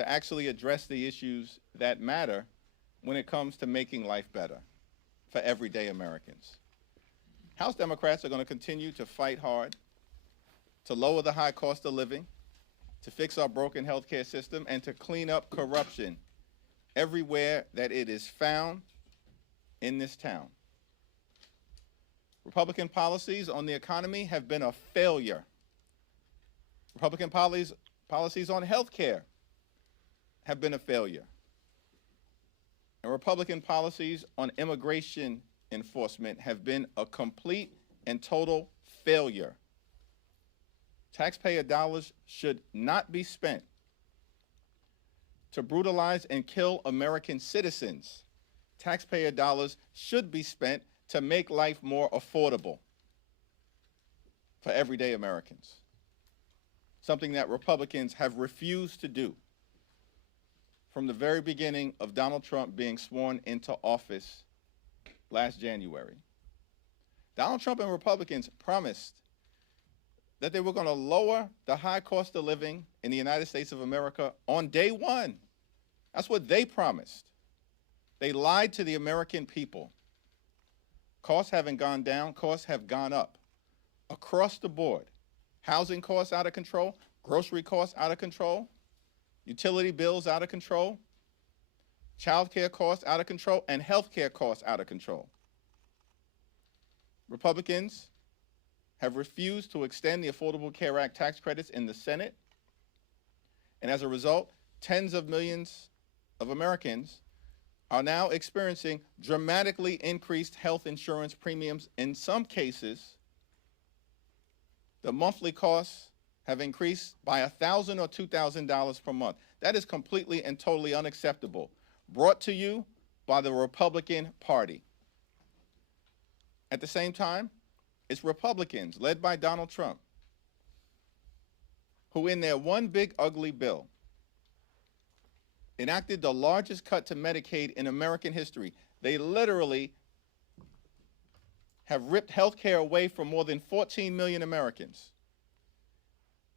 to actually address the issues that matter when it comes to making life better for everyday Americans. House Democrats are going to continue to fight hard to lower the high cost of living, to fix our broken healthcare system, and to clean up corruption everywhere that it is found in this town. Republican policies on the economy have been a failure. Republican policies on health care have been a failure. And Republican policies on immigration enforcement have been a complete and total failure. Taxpayer dollars should not be spent to brutalize and kill American citizens. Taxpayer dollars should be spent to make life more affordable for everyday Americans, something that Republicans have refused to do from the very beginning of Donald Trump being sworn into office last January. Donald Trump and Republicans promised that they were going to lower the high cost of living in the United States of America on day one. That's what they promised. They lied to the American people. Costs haven't gone down, costs have gone up across the board. Housing costs out of control, grocery costs out of control, utility bills out of control, child care costs out of control, and health care costs out of control. Republicans have refused to extend the Affordable Care Act tax credits in the Senate, and as a result, tens of millions of Americans are now experiencing dramatically increased health insurance premiums. In some cases, the monthly costs have increased by $1,000 or $2,000 per month. That is completely and totally unacceptable. Brought to you by the Republican Party. At the same time, it's Republicans, led by Donald Trump, who in their one big ugly bill enacted the largest cut to Medicaid in American history. They literally have ripped health care away from more than 14 million Americans.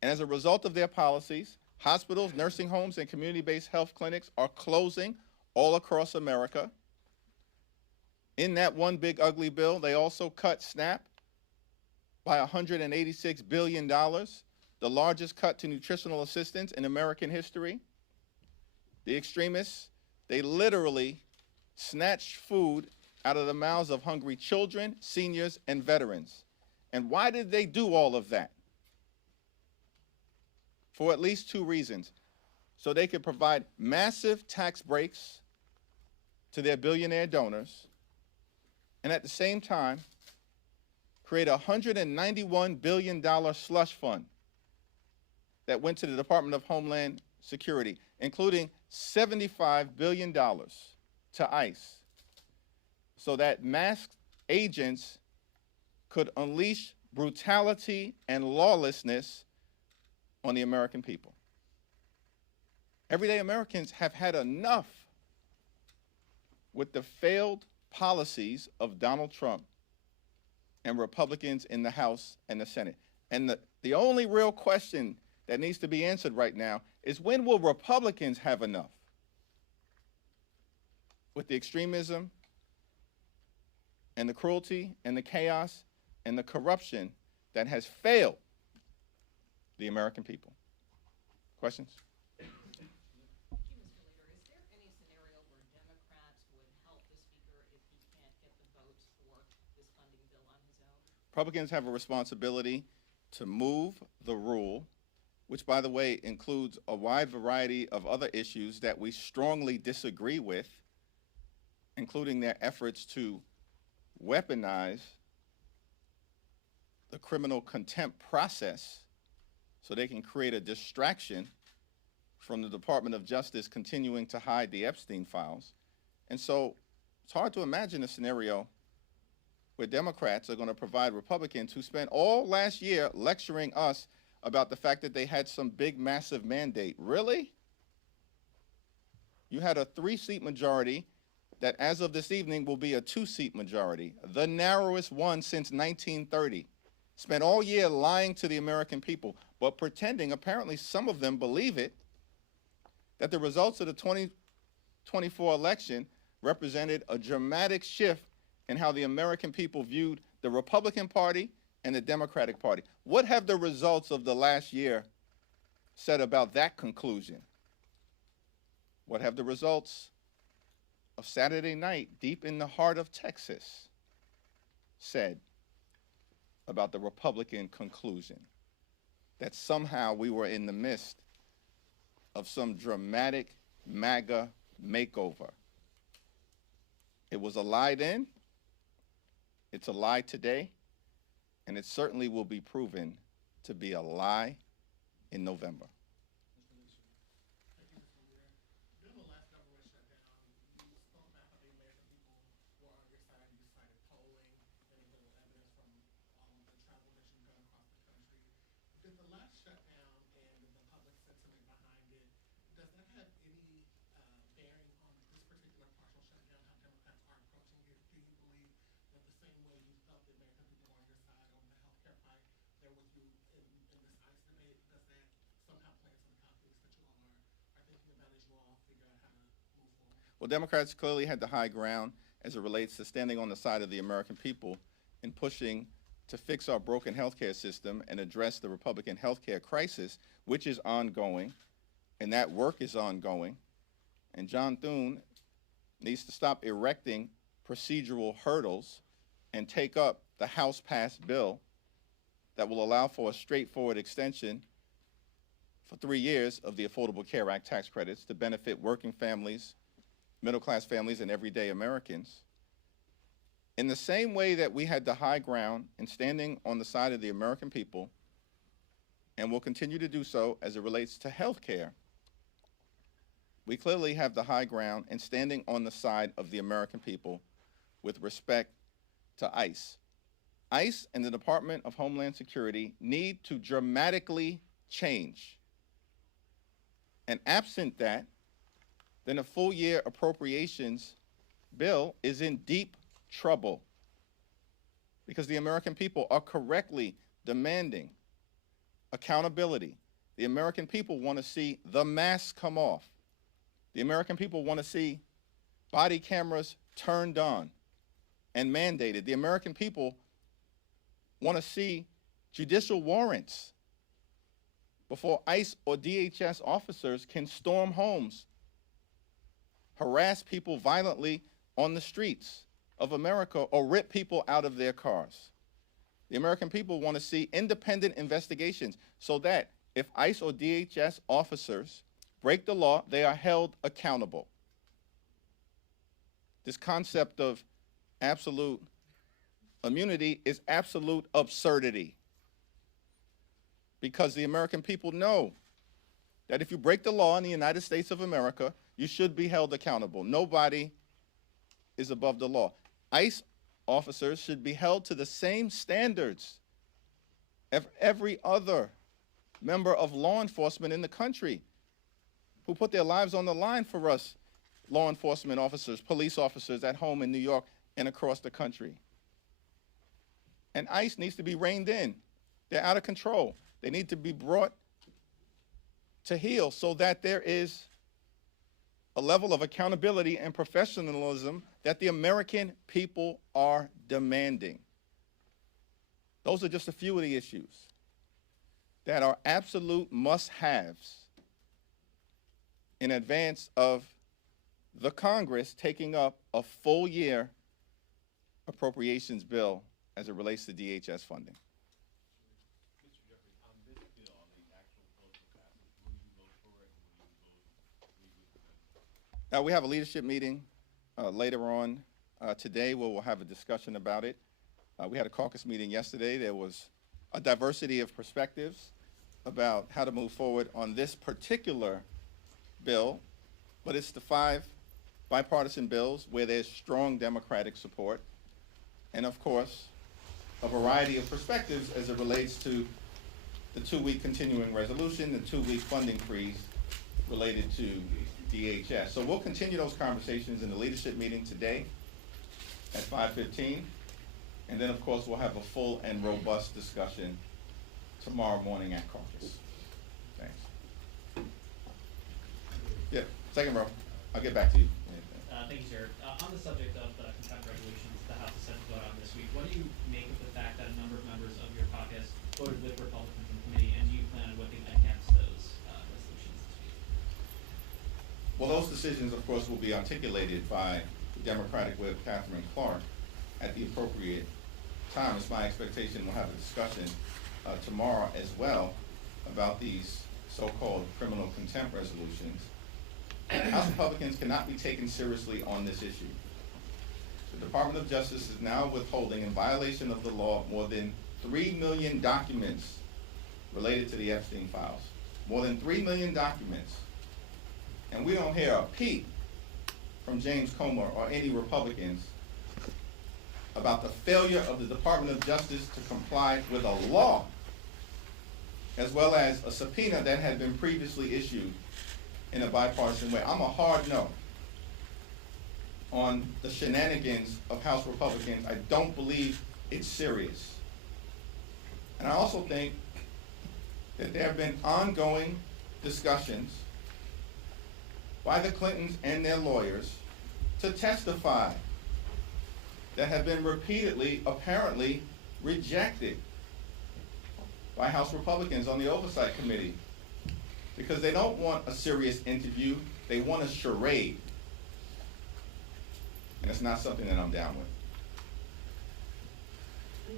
And as a result of their policies, hospitals, nursing homes, and community-based health clinics are closing all across America. In that one big ugly bill, they also cut SNAP by $186 billion, the largest cut to nutritional assistance in American history. The extremists, they literally snatched food out of the mouths of hungry children, seniors, and veterans. And why did they do all of that? For at least two reasons. So they could provide massive tax breaks to their billionaire donors, and at the same time, create a $191 billion slush fund that went to the Department of Homeland Security, including $75 billion to ICE, so that masked agents could unleash brutality and lawlessness on the American people. Everyday Americans have had enough with the failed policies of Donald Trump and Republicans in the House and the Senate. And the only real question that needs to be answered right now is, when will Republicans have enough with the extremism and the cruelty and the chaos and the corruption that has failed the American people? Questions? Thank you, Mr. Leader. Is there any scenario where Democrats would help the Speaker if he can't get the votes for this funding bill on his own? Republicans have a responsibility to move the rule, which, by the way, includes a wide variety of other issues that we strongly disagree with, including their efforts to weaponize the criminal contempt process so they can create a distraction from the Department of Justice continuing to hide the Epstein files. And so it's hard to imagine a scenario where Democrats are going to provide Republicans who spent all last year lecturing us about the fact that they had some big, massive mandate. Really? You had a 3-seat majority that, as of this evening, will be a 2-seat majority, the narrowest one since 1930. Spent all year lying to the American people, but pretending, apparently some of them believe it, that the results of the 2024 election represented a dramatic shift in how the American people viewed the Republican Party and the Democratic Party. What have the results of the last year said about that conclusion? What have the results of Saturday night, deep in the heart of Texas, said about the Republican conclusion? That somehow we were in the midst of some dramatic MAGA makeover. It was a lie then, it's a lie today, and it certainly will be proven to be a lie in November. During the last government shutdown, you spoke about how the American people were on your side. You cited polling and evidence from the travel that you've done across the country. Did the last shutdown and the public sentiment behind it, does that have any bearing on this particular partial shutdown, how Democrats are approaching it? Do you believe that the same way you felt the American people were on your side on the healthcare fight, they're with you in this ICE debate? Does that somehow play into the calculus that you all are thinking about as you all figure out how to move forward? Well, Democrats clearly had the high ground as it relates to standing on the side of the American people and pushing to fix our broken healthcare system and address the Republican healthcare crisis, which is ongoing, and that work is ongoing. And John Thune needs to stop erecting procedural hurdles and take up the House-passed bill that will allow for a straightforward extension for 3 years of the Affordable Care Act tax credits to benefit working families, middle-class families, and everyday Americans. In the same way that we had the high ground in standing on the side of the American people, and will continue to do so as it relates to health care, we clearly have the high ground in standing on the side of the American people with respect to ICE. ICE and the Department of Homeland Security need to dramatically change. And absent that, then a full-year appropriations bill is in deep trouble because the American people are correctly demanding accountability. The American people want to see the mask come off. The American people want to see body cameras turned on and mandated. The American people want to see judicial warrants before ICE or DHS officers can storm homes, harass people violently on the streets of America, or rip people out of their cars. The American people want to see independent investigations so that if ICE or DHS officers break the law, they are held accountable. This concept of absolute immunity is absolute absurdity, because the American people know that if you break the law in the United States of America, you should be held accountable. Nobody is above the law. ICE officers should be held to the same standards as every other member of law enforcement in the country who put their lives on the line for us, law enforcement officers, police officers at home in New York and across the country. And ICE needs to be reined in. They're out of control. They need to be brought to heel so that there is a level of accountability and professionalism that the American people are demanding. Those are just a few of the issues that are absolute must-haves in advance of the Congress taking up a full-year appropriations bill as it relates to DHS funding. Mr. Jeffries, on this bill, on the actual vote for passage, will you vote for it, or will you vote? Now, we have a leadership meeting later on today where we'll have a discussion about it. We had a caucus meeting yesterday. There was a diversity of perspectives about how to move forward on this particular bill, but it's the 5 bipartisan bills where there's strong Democratic support, and of course, a variety of perspectives as it relates to the 2-week continuing resolution, the 2-week funding freeze related to DHS. So we'll continue those conversations in the leadership meeting today at 5:15, and then of course we'll have a full and robust discussion tomorrow morning at caucus. Thanks. Yeah, second row. I'll get back to you. Thank you, sir. On the subject of contempt resolutions the House is set to vote on this week, what do you make of the fact that a number of members of your caucus voted with Republicans in committee, and do you plan on voting against those resolutions this week? Well, those decisions, of course, will be articulated by Democratic Whip Catherine Clark at the appropriate time. It's my expectation we'll have a discussion tomorrow as well about these so-called criminal contempt resolutions. House Republicans cannot be taken seriously on this issue. The Department of Justice is now withholding, in violation of the law, more than 3 million documents related to the Epstein files. More than 3 million documents. And we don't hear a peep from James Comer or any Republicans about the failure of the Department of Justice to comply with a law, as well as a subpoena that had been previously issued in a bipartisan way. I'm a hard no on the shenanigans of House Republicans. I don't believe it's serious. And I also think that there have been ongoing discussions by the Clintons and their lawyers to testify that have been repeatedly, apparently, rejected by House Republicans on the Oversight Committee, because they don't want a serious interview, they want a charade. And it's not something that I'm down with.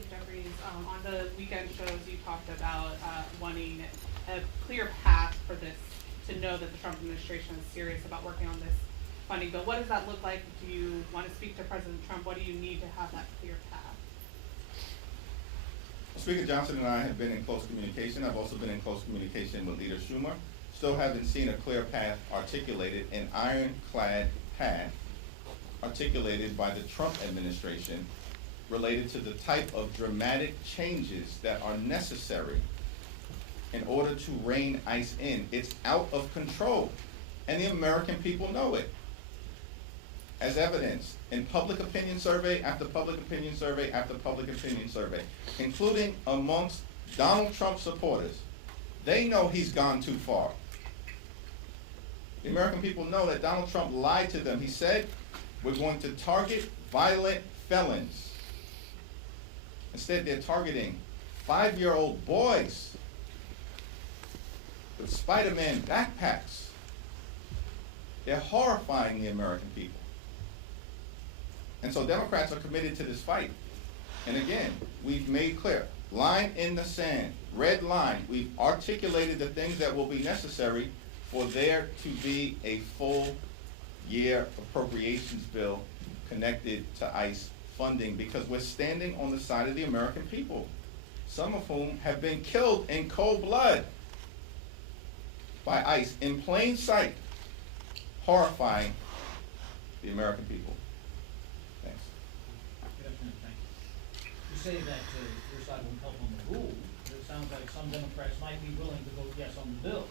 Jeffries, on the weekend shows you talked about wanting a clear path for this, to know that the Trump administration is serious about working on this funding bill. What does that look like? Do you want to speak to President Trump? What do you need to have that clear path? Speaker Johnson and I have been in close communication. I've also been in close communication with Leader Schumer. Still haven't seen a clear path articulated, an ironclad path articulated by the Trump administration related to the type of dramatic changes that are necessary in order to rein ICE in. It's out of control, and the American people know it, as evidenced in public opinion survey after public opinion survey after public opinion survey, including amongst Donald Trump supporters. They know he's gone too far. The American people know that Donald Trump lied to them. He said, we're going to target violent felons. Instead, they're targeting 5-year-old boys with Spider-Man backpacks. They're horrifying the American people. And so Democrats are committed to this fight. And again, we've made clear, line in the sand, red line. We've articulated the things that will be necessary for there to be a full year appropriations bill connected to ICE funding, because we're standing on the side of the American people, some of whom have been killed in cold blood by ICE in plain sight, horrifying the American people. Thanks. Good afternoon, thank you. You say that your side won't help on the rule, but it sounds like some Democrats might be willing to vote yes on the bill.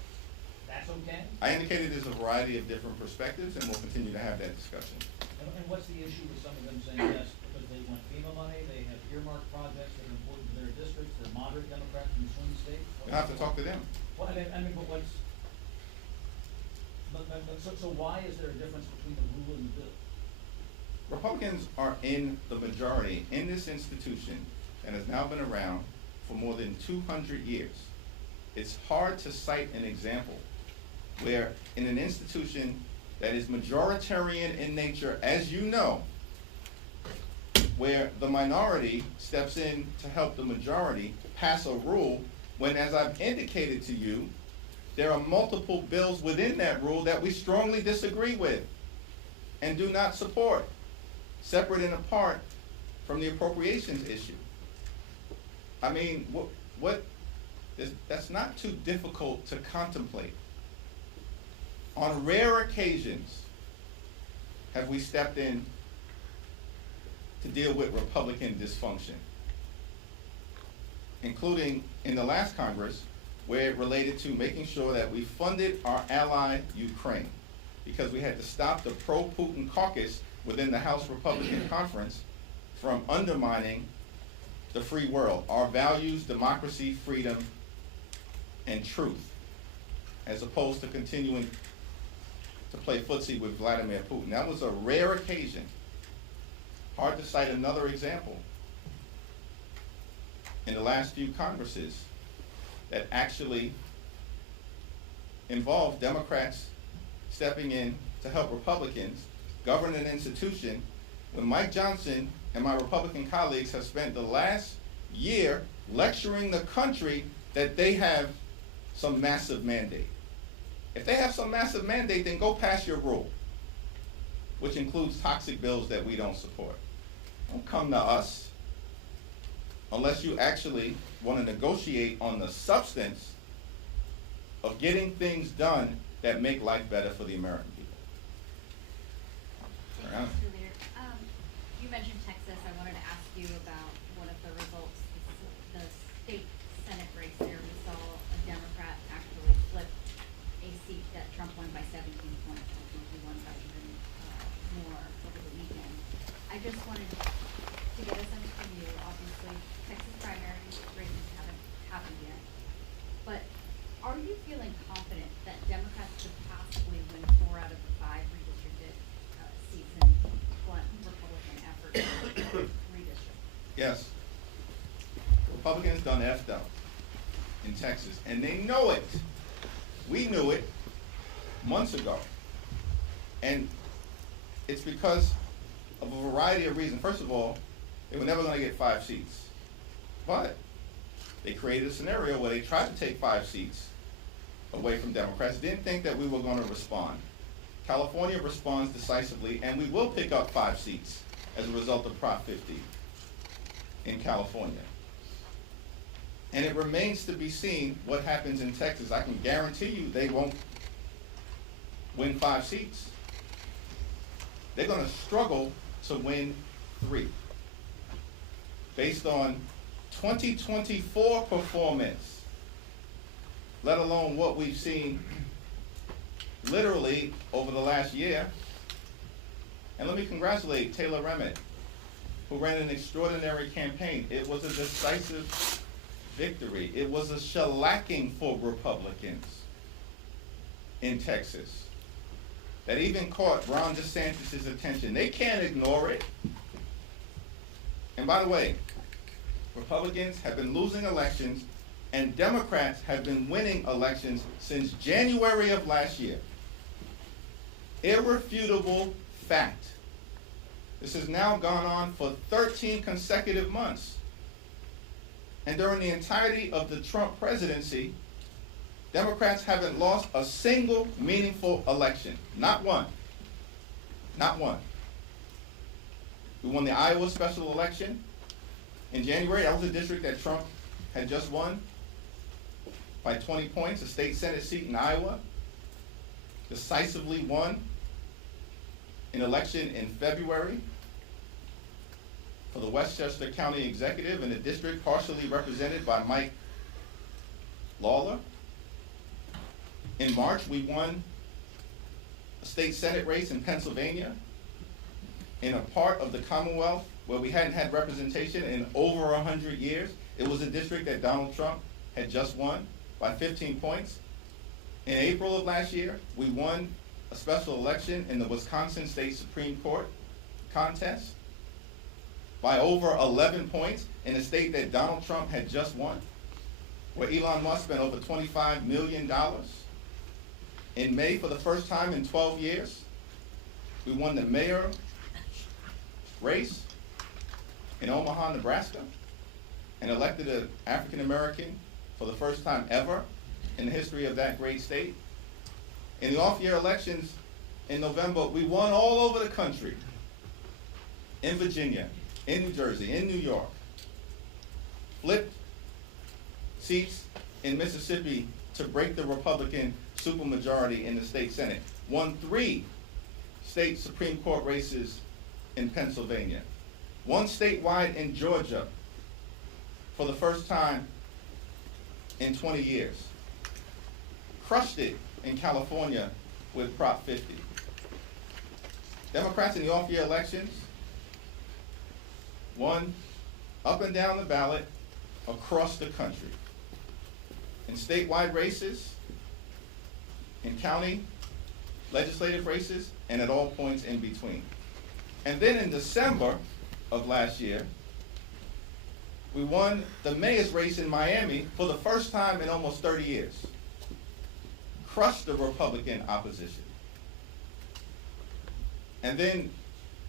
That's okay? I indicated there's a variety of different perspectives, and we'll continue to have that discussion. And what's the issue with some of them saying yes, because they want FEMA money, they have earmarked projects that are important to their districts, they're moderate Democrats from swing states? You'll have to talk to them. Well, I mean, but what's, so why is there a difference between the rule and the bill? Republicans are in the majority in this institution that has now been around for more than 200 years. It's hard to cite an example where in an institution that is majoritarian in nature, as you know, where the minority steps in to help the majority pass a rule, when, as I've indicated to you, there are multiple bills within that rule that we strongly disagree with and do not support, separate and apart from the appropriations issue. I mean, that's not too difficult to contemplate. On rare occasions have we stepped in to deal with Republican dysfunction, including in the last Congress, where it related to making sure that we funded our ally Ukraine, because we had to stop the pro-Putin caucus within the House Republican Conference from undermining the free world, our values, democracy, freedom, and truth, as opposed to continuing to play footsie with Vladimir Putin. That was a rare occasion. Hard to cite another example in the last few Congresses that actually involved Democrats stepping in to help Republicans govern an institution when Mike Johnson and my Republican colleagues have spent the last year lecturing the country that they have some massive mandate. If they have some massive mandate, then go pass your rule, which includes toxic bills that we don't support. Don't come to us unless you actually want to negotiate on the substance of getting things done that make life better for the American people. Thank you, Mr. Leader. You mentioned Texas. I wanted to ask you about one of the results, the state Senate race there. We saw a Democrat actually flip a seat that Trump won by 17 points. I think he won by even more over the weekend. I just wanted to get a sense from you. Obviously, Texas primary races haven't happened yet. But are you feeling confident that Democrats could possibly win 4 out of the 5 redistricted seats in one Republican effort to redistrict? Yes. Republicans done effed up in Texas, and they know it. We knew it months ago. And it's because of a variety of reasons. First of all, they were never going to get 5 seats. But they created a scenario where they tried to take 5 seats away from Democrats, didn't think that we were going to respond. California responds decisively, and we will pick up 5 seats as a result of Prop 50 in California. And it remains to be seen what happens in Texas. I can guarantee you they won't win 5 seats. They're going to struggle to win 3 based on 2024 performance, let alone what we've seen literally over the last year. And let me congratulate Taylor Remmett, who ran an extraordinary campaign. It was a decisive victory. It was a shellacking for Republicans in Texas that even caught Ron DeSantis' attention. They can't ignore it. And by the way, Republicans have been losing elections and Democrats have been winning elections since January of last year. Irrefutable fact. This has now gone on for 13 consecutive months. And during the entirety of the Trump presidency, Democrats haven't lost a single meaningful election. Not one. Not one. We won the Iowa special election in January. That was a district that Trump had just won by 20 points, a state Senate seat in Iowa. Decisively won an election in February for the Westchester County Executive in a district partially represented by Mike Lawler. In March, we won a state Senate race in Pennsylvania in a part of the Commonwealth where we hadn't had representation in over 100 years. It was a district that Donald Trump had just won by 15 points. In April of last year, we won a special election in the Wisconsin State Supreme Court contest by over 11 points in a state that Donald Trump had just won, where Elon Musk spent over $25 million. In May, for the first time in 12 years, we won the mayor race in Omaha, Nebraska, and elected an African American for the first time ever in the history of that great state. In the off-year elections in November, we won all over the country, in Virginia, in New Jersey, in New York, flipped seats in Mississippi to break the Republican supermajority in the state Senate, won 3 state Supreme Court races in Pennsylvania, won statewide in Georgia for the first time in 20 years, crushed it in California with Prop 50. Democrats in the off-year elections won up and down the ballot across the country. In statewide races, in county legislative races and at all points in between. And then in December of last year, we won the mayor's race in Miami for the first time in almost 30 years. Crushed the Republican opposition. And then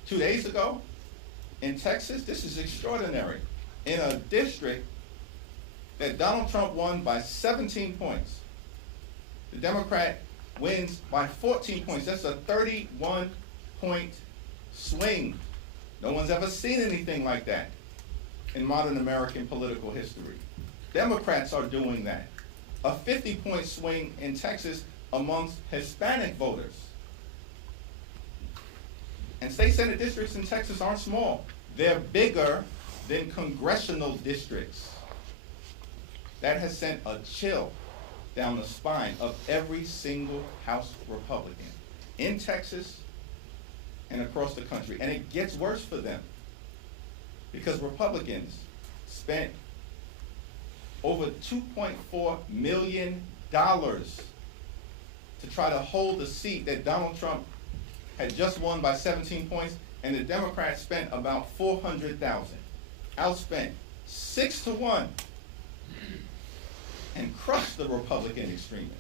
2 days ago, in Texas, this is extraordinary. In a district that Donald Trump won by 17 points, the Democrat wins by 14 points. That's a 31-point swing. No one's ever seen anything like that in modern American political history. Democrats are doing that. A 50-point swing in Texas amongst Hispanic voters. And state senate districts in Texas aren't small. They're bigger than congressional districts. That has sent a chill down the spine of every single House Republican in Texas and across the country. And it gets worse for them because Republicans spent over $2.4 million to try to hold the seat that Donald Trump had just won by 17 points, and the Democrats spent about $400,000. Outspent 6-1 and crushed the Republican extremists.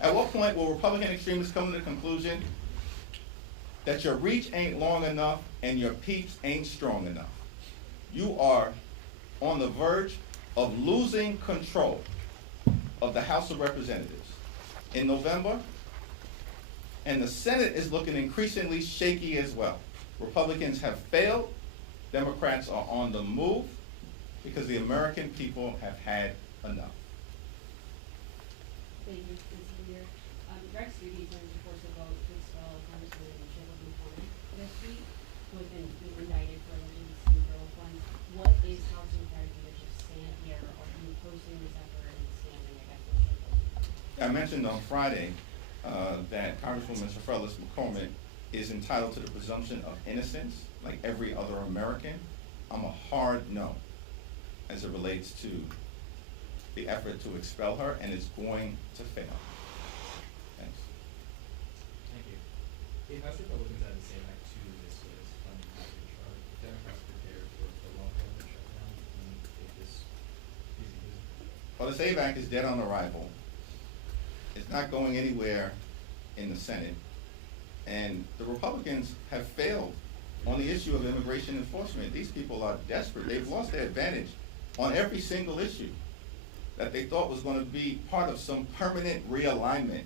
At what point will Republican extremists come to the conclusion that your reach ain't long enough and your peeps ain't strong enough? You are on the verge of losing control of the House of Representatives in November, and the Senate is looking increasingly shaky as well. Republicans have failed. Democrats are on the move because the American people have had enough. Thank you, Mr. Leader. Rex Reedy is going to force a vote to expel Congressman this week, who has been indicted for allegedly stealing federal funds. What is House Democratic leadership's stand here? Are you opposing this effort and standing against this? I mentioned on Friday that Congresswoman Shafrelis McCormick is entitled to the presumption of innocence, like every other American. I'm a hard no as it relates to the effort to expel her, and it's going to fail. Thanks. Thank you. If House Republicans had the same act to this funding package, are Democrats prepared for the long government shutdown and if this easy business? Well, the SAVE Act is dead on arrival. It's not going anywhere in the Senate. And the Republicans have failed on the issue of immigration enforcement. These people are desperate. They've lost their advantage on every single issue that they thought was going to be part of some permanent realignment.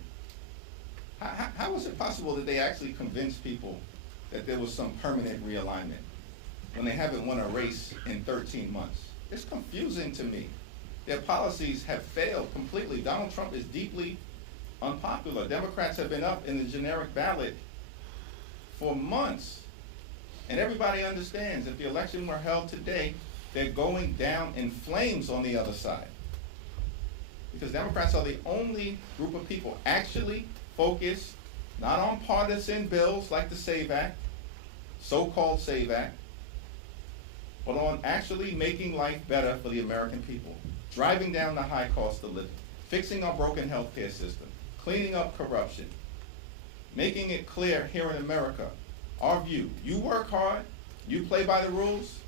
How is it possible that they actually convinced people that there was some permanent realignment when they haven't won a race in 13 months? It's confusing to me. Their policies have failed completely. Donald Trump is deeply unpopular. Democrats have been up in the generic ballot for months. And everybody understands if the election were held today, they're going down in flames on the other side. Because Democrats are the only group of people actually focused not on partisan bills like the SAVE Act, so-called SAVE Act, but on actually making life better for the American people, driving down the high cost of living, fixing our broken healthcare system, cleaning up corruption, making it clear here in America, our view, you work hard, you play by the rules,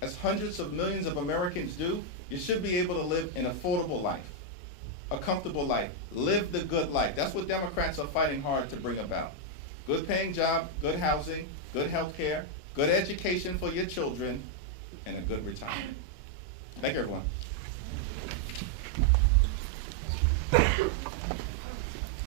as hundreds of millions of Americans do, you should be able to live an affordable life, a comfortable life, live the good life. That's what Democrats are fighting hard to bring about. Good paying job, good housing, good health care, good education for your children, and a good retirement. Thank you, everyone.